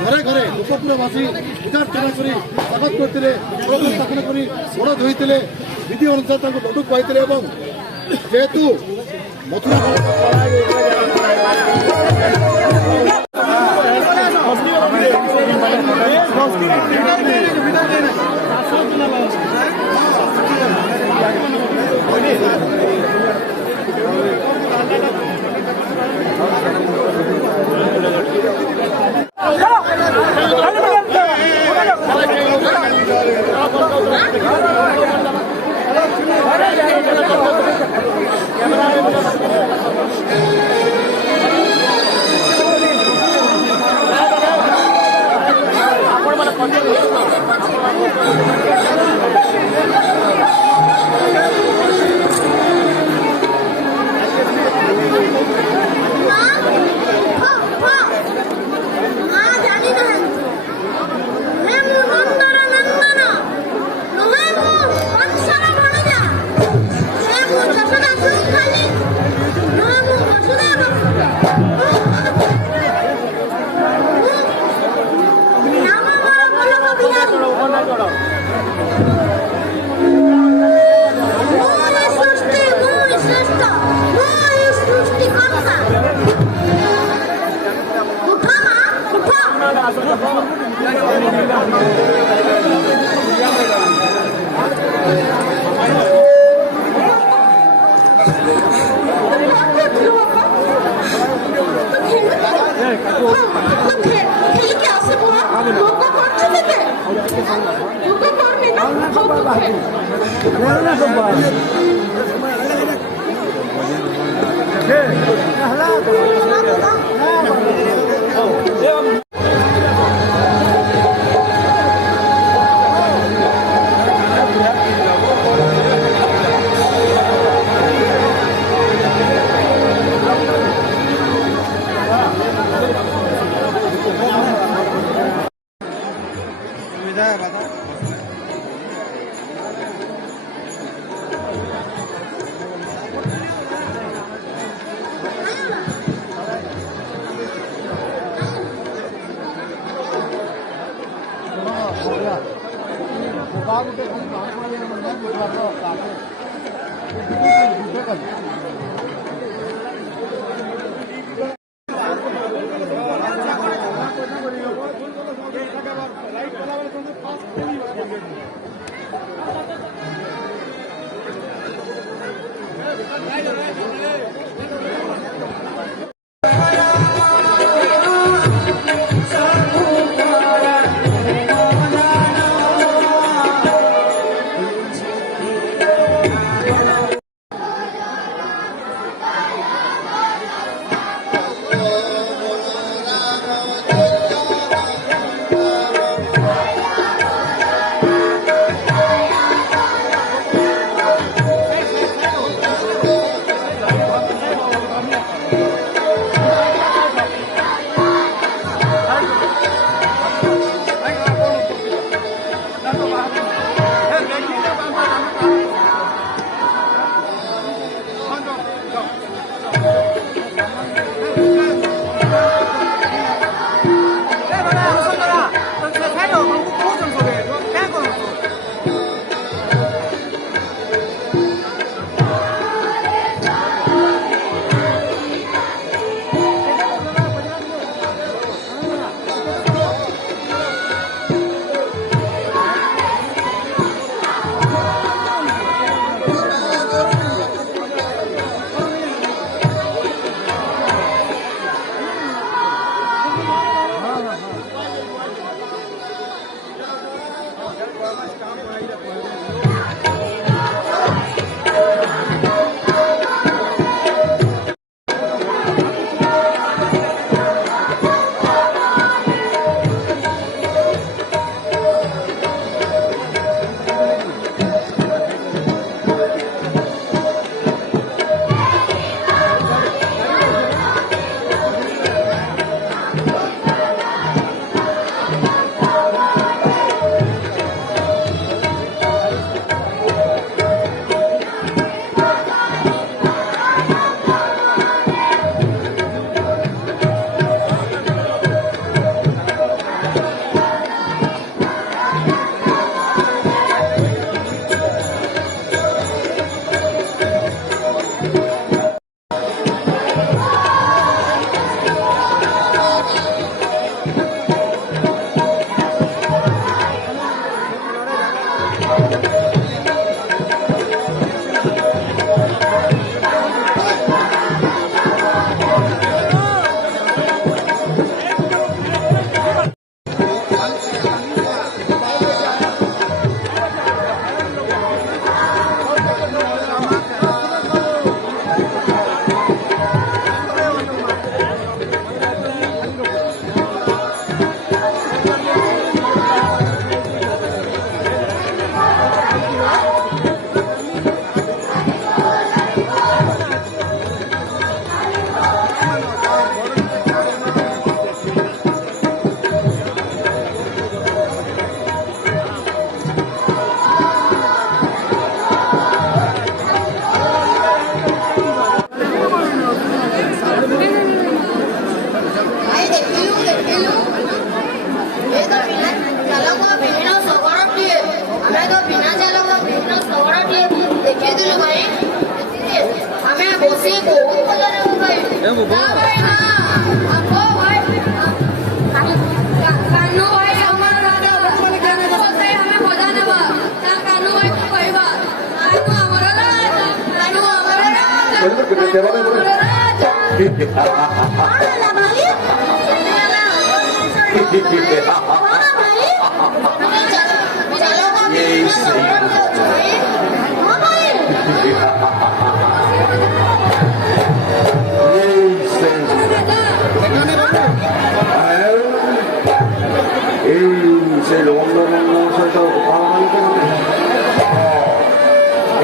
घरे घरे गोपपुरवासी पूजार्चना कर स्वागत करते स्थापन कर गोड़ धोते विधि अनुसार लड्डू खुआई जेहेतु मथुरा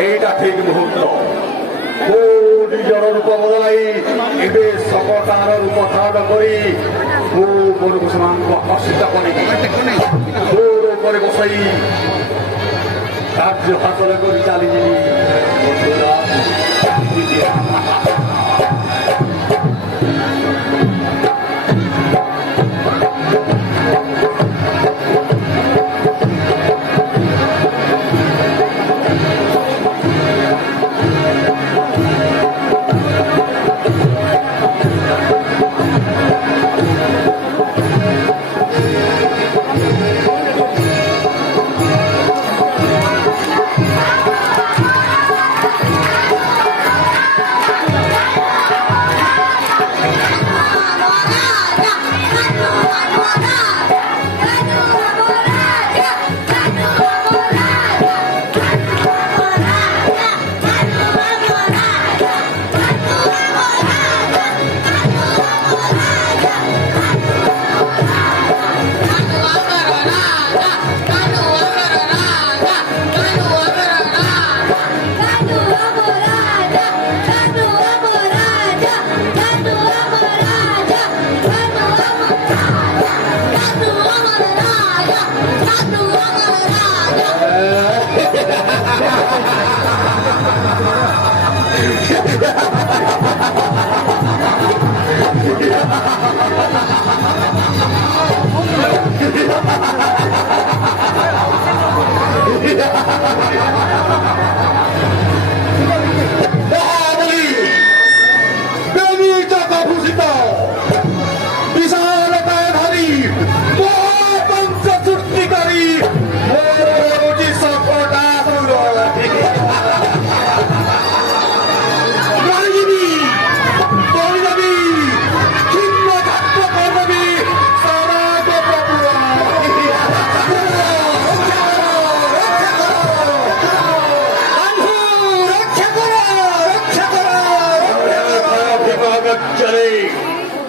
এইটা ঠিক মুহূর্ত কোটি জন রূপ বদলাই এবে সকটার রূপ ধারণ করি পরিবেশনাঙ্গ আকর্ষিত করে উপরে বসাই কার্য হাসল করি চালিয়ে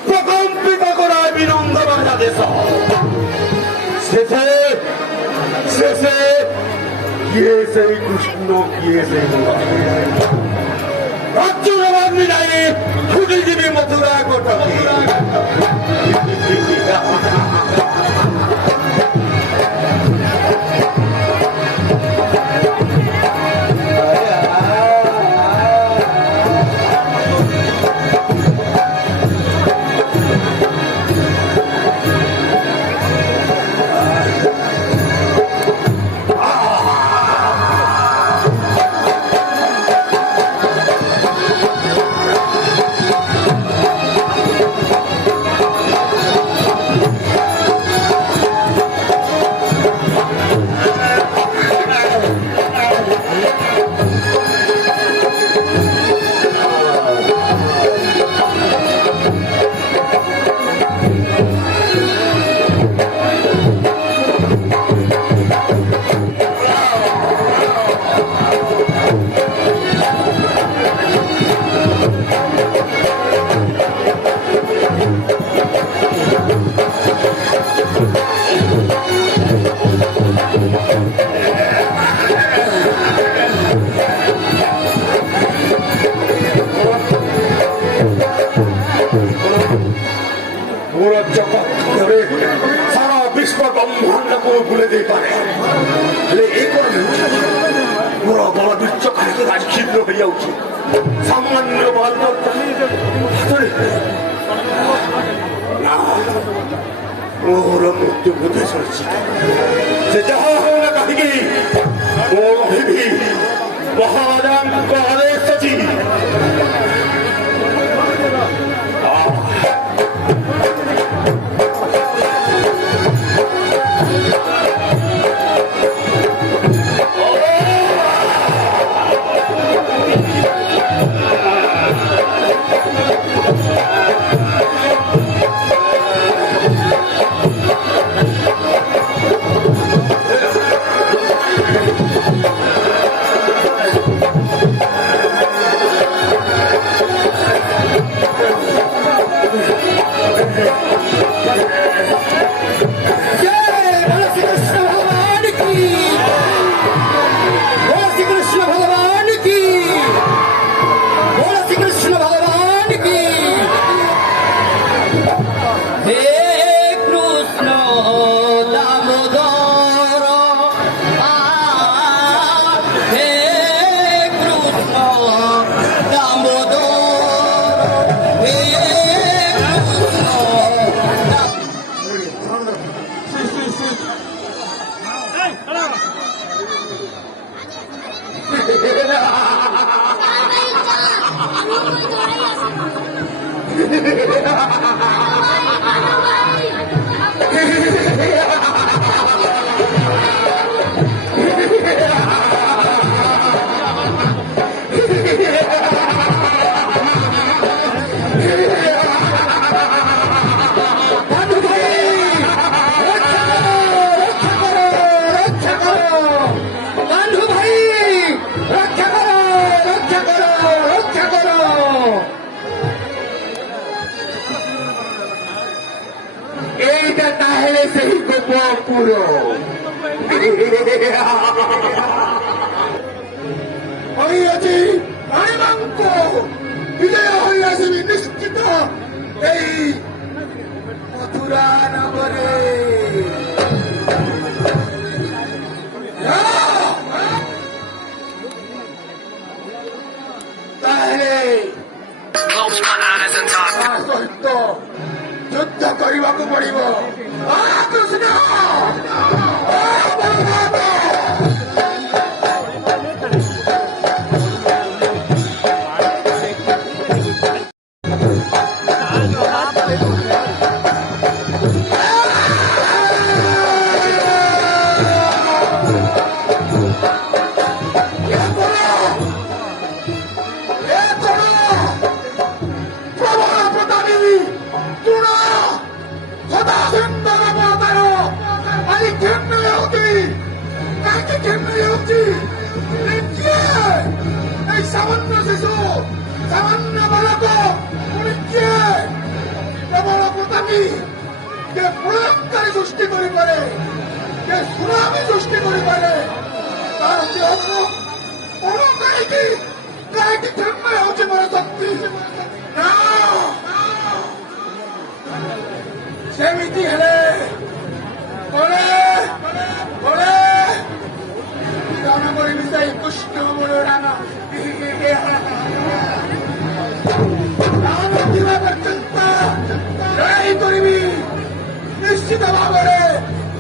প্রকম্পিত করায় বিনন্দ বাংলাদেশ শেষে শেষে গিয়ে সেই কৃষ্ণ গিয়ে সেই রাজ্য জবাব মিলাইনি খুঁজে দিবি মথুরা গোটা জগৎ করে সারা বিশ্ব ব্রহ্মাণ্ডକୁ ভুলে ଦେଇପାରେ ହେଲେ ଏ କଣ ମୋର ବଳ ବିଚ୍ଛ କାହିଁକି ଆଜି କ୍ଷୁଦ୍ର ହୋଇଯାଉଛି ସାମାନ୍ୟ ବାଲକ ହାତରେ ନା ମୋର ମୃତ୍ୟୁ ବୋଧେ ସରିଛି ସେ ଯାହା ହଉ ନା କାହିଁକି ମୁଁ ରହିବି ମହାରାଜାଙ୍କ ଆଦେଶ ଅଛି বিজয় হইয়াছিবি নিশ্চিত এই মথুরা নগরে তাহলে সহিত যুদ্ধ କରିବାକୁ ପଡିବ କୃଷ୍ଣ সামান্য শিশু সামান্য বালক উনি কে কেবল প্রতাপী কে প্রলয়ঙ্কারী সৃষ্টি করিপারে কে সুনামী সৃষ্টি করিপারে তার দেহ কোন কাহিঁকি কাহিঁকি জন্ম ହେଉଛି ମୋର ଶକ୍ତି ନା ସେମିତି ହେଲେ କରେ କରେ ରାମ କରି ମିଶାଇ କୃଷ୍ଣ ମୋର ରାମ ରାମ ଥିବା ପର୍ଯ୍ୟନ୍ତ ଲଢ଼ାଇ କରିବି ନିଶ୍ଚିତ ଭାବରେ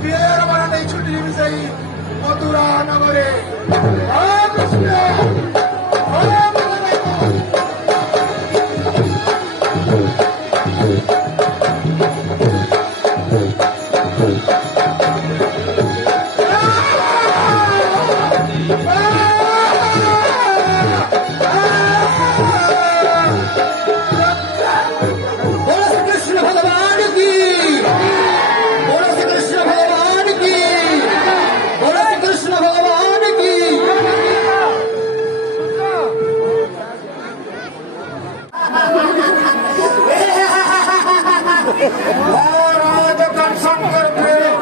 ବିଜୟର ବାଣ ନେଇ ଛୁଟିରେ ମିଶାଇ ମଥୁରା ନଗରେ କୃଷ୍ଣ Shangkar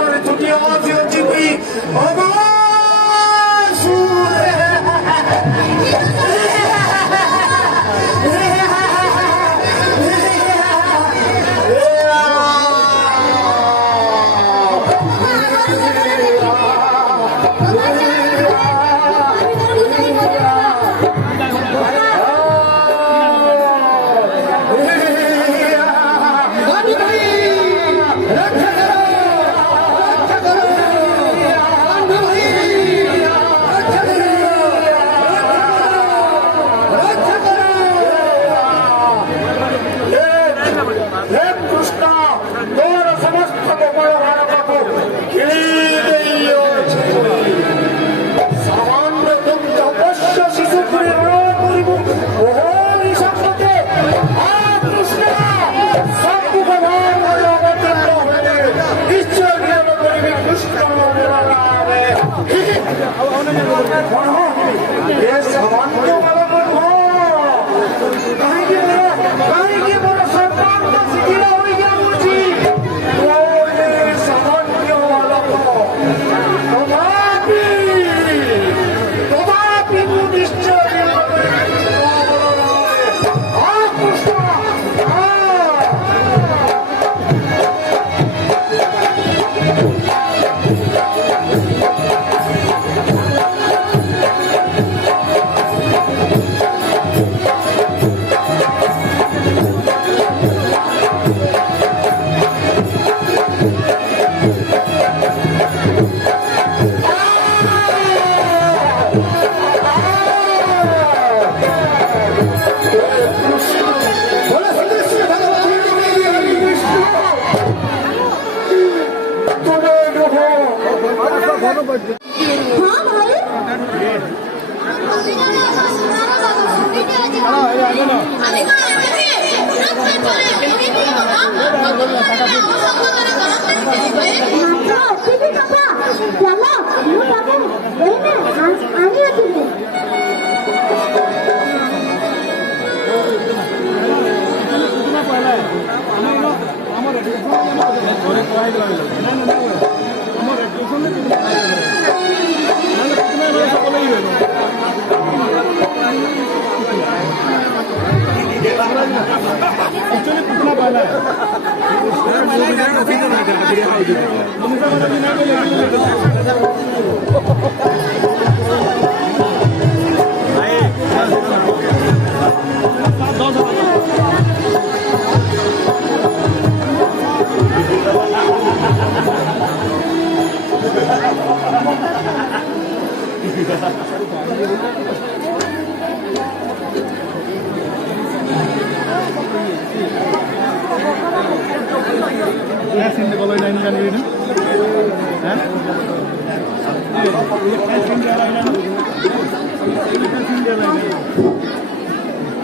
हाँ भाई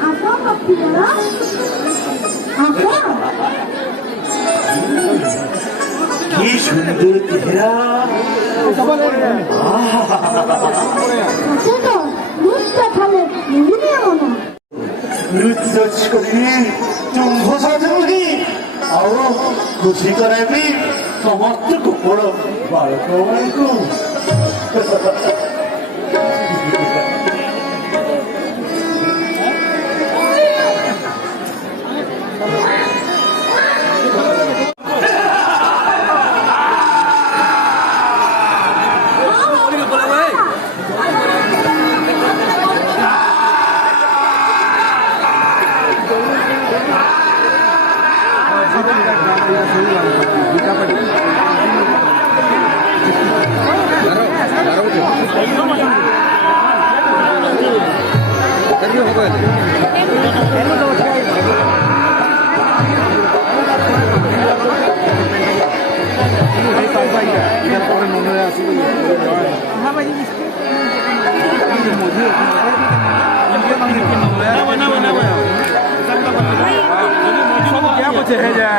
apa Papira? Apa? কি সুন্দর চেহারা Maksudnya, Musta Kale, ini yang mana? Research করি চুম্ব সাজুরি আর খুশি করাবি সমস্ত কুকুর বালকମାନଙ୍କୁ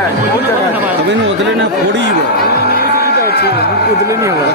तभी उतले ना फोड़ी उतले नहीं होगा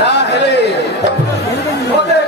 না হেলে ওদের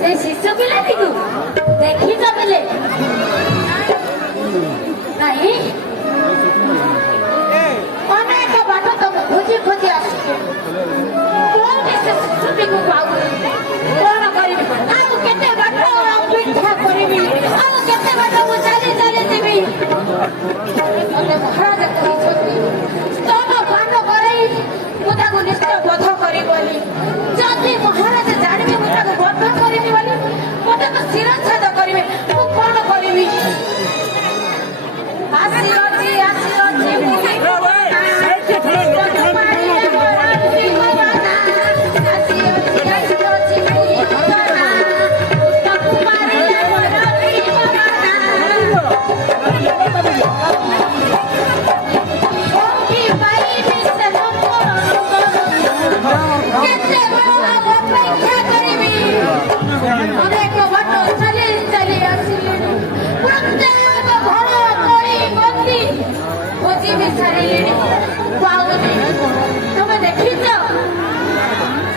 ସେ ଶିଶୁ ପିଲାଟିକୁ ଦେଖିଛ ବେଲେ ନାଇଁ ଅନେକ ବାଟ ତମକୁ ଖୋଜି ଖୋଜି ଆସିଛି କୋଉଠି ସେ ଶିଶୁଟିକୁ ପାଉନି କଣ କରିବି ଆଉ କେତେ ବାଟ ଅପେକ୍ଷା କରିବି ଆଉ କେତେ ବାଟ ମୁଁ ଚାଲି ଚାଲି ଯିବି ମତେ ମହାରାଜ କହିଛନ୍ତି ସ୍ତନ ପାନ କରେଇ ମୁଁ ତାକୁ ନିଶ୍ଚୟ ବଧ କରିବି ବୋଲି ଯଦି ମହାରାଜ ଜାଣିବେ ମୁଁ ତାକୁ ବଧ କରିବି ବୋଲି ମତେ ତ ଶିରଚ୍ଛେଦ କରିବେ ମୁଁ କଣ କରିବି ଆସିଅଛି ଅନେକ ବାଟ ଚାଲି ଚାଲି ଆସିଲେଣି ପ୍ରତ୍ୟେକ ଘର କଳି ବନ୍ଦି ଖୋଜି ବି ସାରିଲେଣି ପାଉନି ତମେ ଦେଖିଛ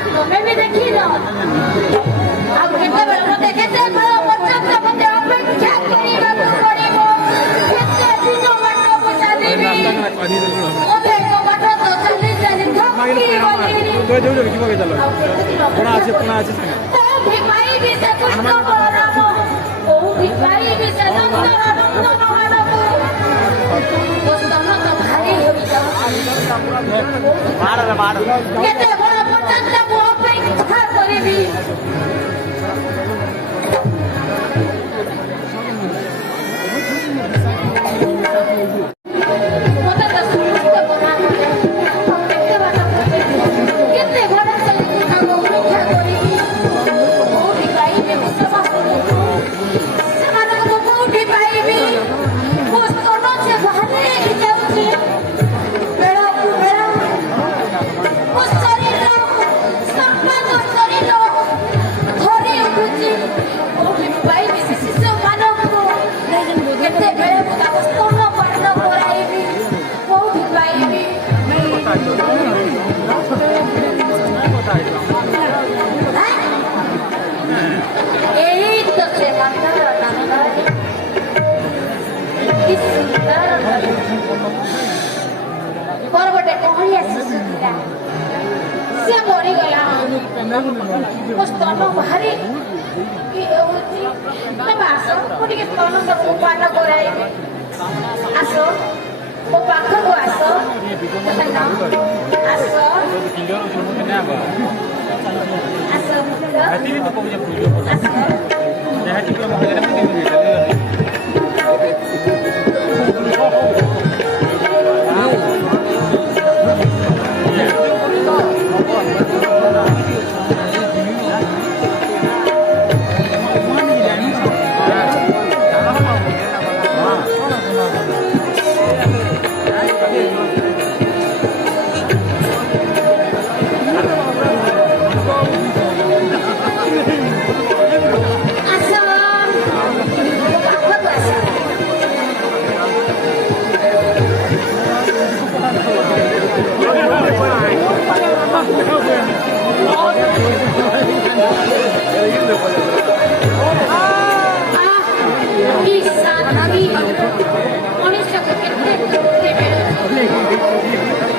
ତମେ ବି ଦେଖିନ ଆଉ କେତେବେଳେ ମତେ କେତେବେଳେ ପର୍ଯ୍ୟନ୍ତ ମତେ ଅପେକ୍ଷା କରିବାକୁ ପଡିବ କେତେ ଦିନ ବାଟ ମୁଁ ଚାଲିବି ଅନେକ ବାଟ ତ ଚାଲି ଚାଲି ଥକି ଗଲିଣି ଆଉ କେତେ ଦିନ କୋଉଠି ପାଇବି ସେ କୃଷ୍ଣ ବଳରାମ କୋଉଠି ପାଇବି ସେ ନନ୍ଦନ ମାନକୁ ମୋ ସ୍ତନ ତ ଭାରି ହୋଇଯାଉଛି କେତେ ବଳ ପର୍ଯ୍ୟନ୍ତ ମୁଁ ଅପେକ୍ଷା କରିବି ମତେ ତ ସମସ୍ତେ ବନାନ୍ତି କେତେ ବାଟ କେତେ ଘର ଚାଲିକି ତାଙ୍କୁ ଅପେକ୍ଷା କରିବି କୋଉଠି ପାଇବି ମୁଁ ସେମାନଙ୍କୁ କୋଉଠି ପାଇବି ମୋ ସ୍ତନ ଯେ ବାହାରେ ହେଇଯାଉଛି ବେଳକୁ ବେଳ ମୋ ଶରୀର ସମ୍ମାନ ଶରୀର ଧରି ଉଠୁଛି କୋଉଠି ପାଇବି ସେ ଶିଶୁମାନଙ୍କୁ କେତେବେଳେ ମୁଁ ତାକୁ ସ୍ତନ ପାନ କରାଇବି କୋଉଠି ପାଇବି ଏଇ ତ ସେ ମାତାର ଦାନବାଡ଼ି କି ସୁନ୍ଦର ମୋର ଗୋଟେ କହଳିଆ ଶିଶୁ ଥିଲା ସେ ମରିଗଲା ମୋ ସ୍ତନ ବାହାରି ହେଉଛି ତମେ ଆସ ମୁଁ ଟିକେ ସ୍ତନ ସବୁ ପାନ କରାଇବି ଆସ ମୋ ପାଖକୁ ଆସ ଆସ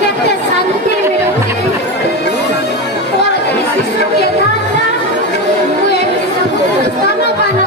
କେତେ ଶାନ୍ତି ମିଳୁଛି ମୋର ଶିଶୁ କିଏ ଥାନ୍ତା ମୁଁ ଏମିତି ସବୁ ସ୍ତନପାନ